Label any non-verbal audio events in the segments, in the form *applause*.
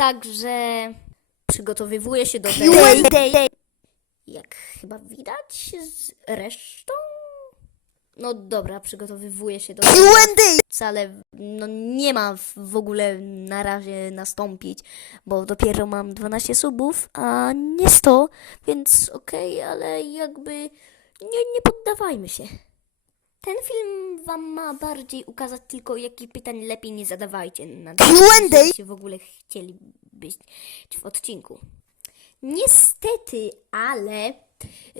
Także przygotowywuję się do tego. Jak chyba widać z resztą? No dobra, przygotowywuję się do tego. Wcale no, nie ma w- ogóle na razie nastąpić, bo dopiero mam 12 subów, a nie 100, więc okej, ale jakby nie, nie poddawajmy się. Ten film wam ma bardziej ukazać tylko, jakich pytań lepiej nie zadawajcie. Na Q&A. Jeśli w ogóle chcieli być w odcinku. Niestety, ale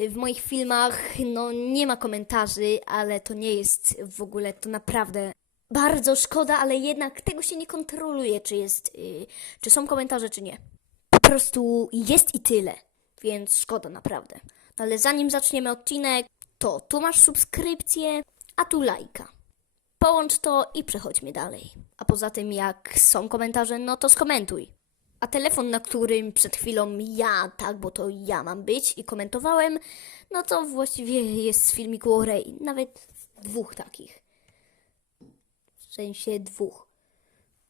w moich filmach no, nie ma komentarzy, ale to nie jest w ogóle, to naprawdę bardzo szkoda, ale jednak tego się nie kontroluje, czy jest, y, czy są komentarze, czy nie. Po prostu jest i tyle, więc szkoda naprawdę. No, ale zanim zaczniemy odcinek, to tu masz subskrypcję, a tu lajka. Połącz to i przechodźmy dalej. A poza tym, jak są komentarze, no to skomentuj. A telefon, na którym przed chwilą ja, tak, bo to ja mam być i komentowałem, no to właściwie jest z filmiku o Rey. Nawet dwóch takich. W sensie dwóch.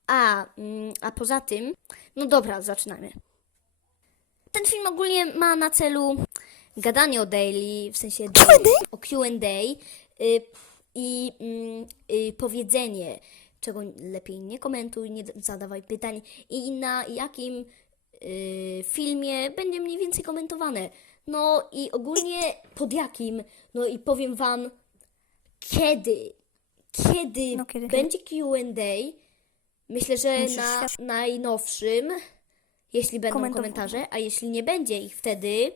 A, mm, a poza tym, no dobra, zaczynamy. Ten film ogólnie ma na celu gadanie o daily, w sensie daily, o Q&A y, i mm, y, powiedzenie, czego lepiej nie komentuj, nie zadawaj pytań i na jakim y, filmie będzie mniej więcej komentowane. No i ogólnie pod jakim, no i powiem wam kiedy, kiedy, No, kiedy? będzie Q&A, myślę, że na najnowszym, jeśli będą komentarze, a jeśli nie będzie ich wtedy,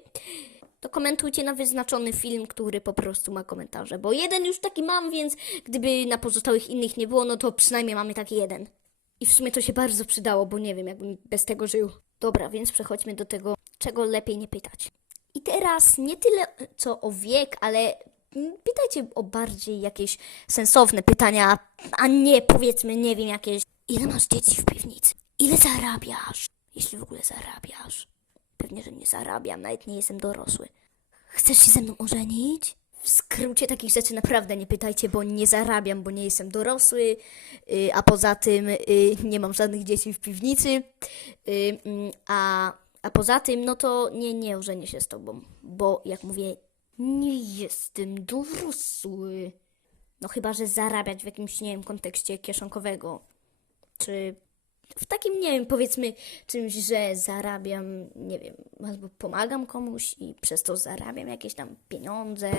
to komentujcie na wyznaczony film, który po prostu ma komentarze. Bo jeden już taki mam, więc gdyby na pozostałych innych nie było, no to przynajmniej mamy taki jeden. I w sumie to się bardzo przydało, bo nie wiem, jakbym bez tego żył. Dobra, więc przechodźmy do tego, czego lepiej nie pytać. I teraz nie tyle co o wiek, ale mm, pytajcie o bardziej jakieś sensowne pytania, a nie powiedzmy, nie wiem, jakieś ile masz dzieci w piwnicy? Ile zarabiasz? Jeśli w ogóle zarabiasz. Pewnie, że nie zarabiam, nawet nie jestem dorosły. Chcesz się ze mną ożenić? W skrócie takich rzeczy naprawdę nie pytajcie, bo nie zarabiam, bo nie jestem dorosły, y, a poza tym y, nie mam żadnych dzieci w piwnicy, y, mm, a, a poza tym, no to nie, nie ożenię się z tobą, bo jak mówię, nie jestem dorosły. No chyba, że zarabiać w jakimś, nie wiem, kontekście kieszonkowego, czy w takim, nie wiem, powiedzmy czymś, że zarabiam, nie wiem, albo pomagam komuś i przez to zarabiam jakieś tam pieniądze,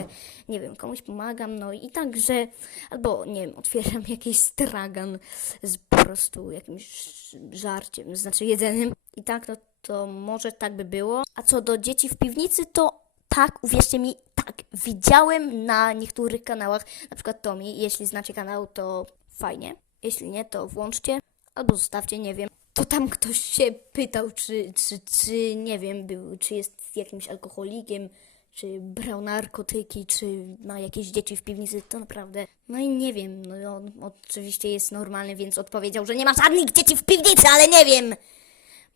nie wiem, komuś pomagam, no i tak, że albo, nie wiem, otwieram *laughs* jakiś stragan z po prostu jakimś żarciem, znaczy jedzeniem. I tak, no to może tak by było. A co do dzieci w piwnicy, to tak, uwierzcie mi, tak, widziałem na niektórych kanałach, na przykład Tomi, jeśli znacie kanał, to fajnie, jeśli nie, to włączcie albo zostawcie, nie wiem. To tam ktoś się pytał, czy, czy, czy nie wiem, był, czy jest jakimś alkoholikiem, czy brał narkotyki, czy ma jakieś dzieci w piwnicy, to naprawdę. No i nie wiem, no on oczywiście jest normalny, więc odpowiedział, że nie ma żadnych dzieci w piwnicy, ale nie wiem.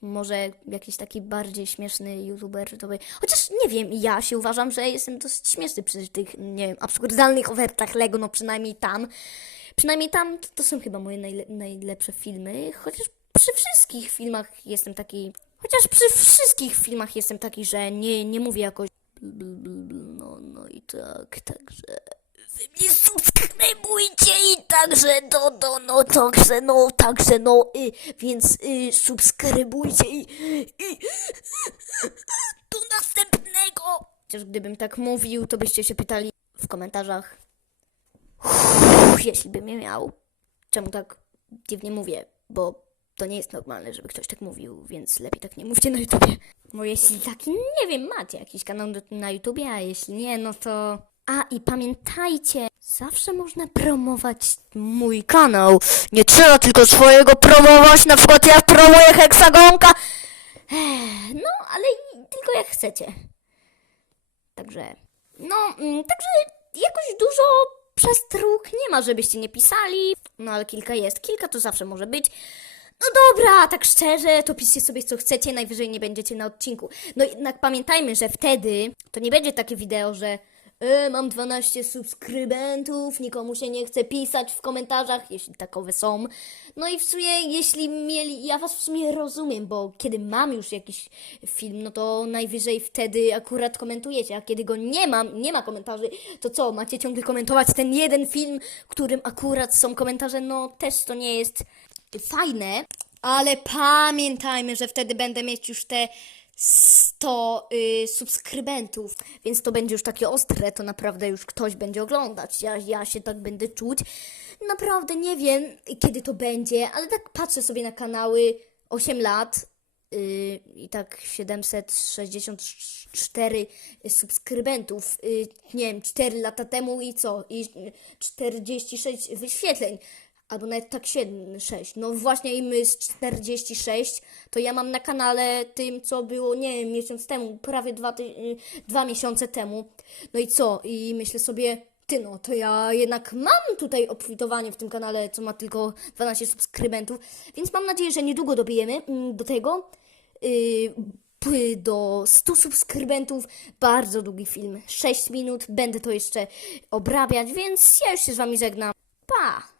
Może jakiś taki bardziej śmieszny youtuber, to by... Chociaż nie wiem, ja się uważam, że jestem dosyć śmieszny przy tych, nie wiem, absurdalnych ofertach Lego, no przynajmniej tam. Przynajmniej tam to, to są chyba moje najle najlepsze filmy, chociaż przy wszystkich filmach jestem taki... Chociaż przy wszystkich filmach jestem taki, że nie, nie mówię jakoś... No, no i tak, także... Wy mnie subskrybujcie i także do, do, no, także, no, także, no, y, więc y, subskrybujcie i, i do następnego. Chociaż gdybym tak mówił, to byście się pytali w komentarzach, Uff, jeśli bym je miał. Czemu tak dziwnie mówię? Bo to nie jest normalne, żeby ktoś tak mówił, więc lepiej tak nie mówcie na YouTubie. Bo jeśli taki, nie wiem, macie jakiś kanał na YouTubie, a jeśli nie, no to... A i pamiętajcie, zawsze można promować mój kanał. Nie trzeba tylko swojego promować, na przykład ja promuję Heksagonka. No, ale tylko jak chcecie. Także, no, mm, także jakoś dużo przestróg nie ma, żebyście nie pisali. No, ale kilka jest. Kilka to zawsze może być. No dobra, tak szczerze, to piszcie sobie co chcecie, najwyżej nie będziecie na odcinku. No jednak pamiętajmy, że wtedy to nie będzie takie wideo, że e, mam 12 subskrybentów, nikomu się nie chce pisać w komentarzach, jeśli takowe są. No i w sumie, jeśli mieli, ja was w sumie rozumiem, bo kiedy mam już jakiś film, no to najwyżej wtedy akurat komentujecie, a kiedy go nie mam, nie ma komentarzy, to co, macie ciągle komentować ten jeden film, którym akurat są komentarze, no też to nie jest fajne, ale pamiętajmy, że wtedy będę mieć już te 100 y, subskrybentów, więc to będzie już takie ostre, to naprawdę już ktoś będzie oglądać. Ja, ja się tak będę czuć. Naprawdę nie wiem, kiedy to będzie, ale tak patrzę sobie na kanały 8 lat y, i tak 764 subskrybentów, y, nie wiem, 4 lata temu i co? I 46 wyświetleń. Albo nawet tak 7, 6. No właśnie im jest 46, to ja mam na kanale tym, co było, nie wiem, miesiąc temu, prawie dwa, y, dwa miesiące temu. No i co? I myślę sobie, ty no, to ja jednak mam tutaj obfitowanie w tym kanale, co ma tylko 12 subskrybentów, więc mam nadzieję, że niedługo dobijemy mm, do tego. Yy, do 100 subskrybentów, bardzo długi film, 6 minut, będę to jeszcze obrabiać, więc ja już się z wami żegnam. Pa!